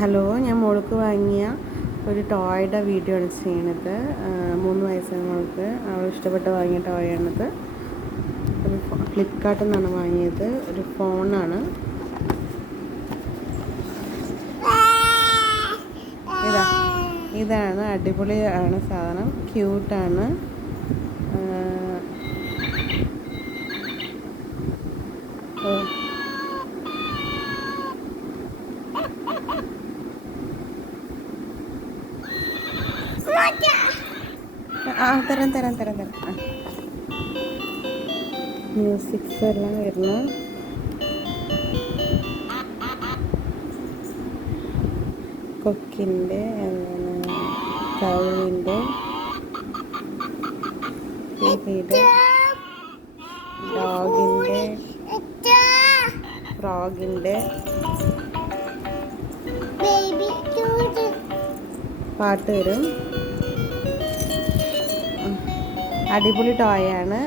Hello, ഞാൻ മോൾക്ക് വാങ്ങിയ ഒരു ടോയുടെ വീഡിയോ ആണ് ചെയ്യണത്. 3 വയസ്സായ മോൾക്ക് അവൾ ഇഷ്ടപ്പെട്ട് വാങ്ങിയ ടോയാണിത്. ഒരു ഫ്ലിപ്കാർട്ടിൽ നിന്നാണ് വാങ്ങിയത്. ഒരു ഫോണാണ്. ഇതാണ് അടിപൊളിയാണ് സാധനം. ക്യൂട്ടാണ്. തരാം. മ്യൂസിക്സ് എല്ലാം വരുന്നു. കൊക്കിൻ്റെ, കൗവിൻ്റെ, ബേബിയുടെ, ഡോഗിൻ്റെ, ഫ്രോഗിൻ്റെ പാട്ട് വരും. അടിപൊളി ടോയാണ്.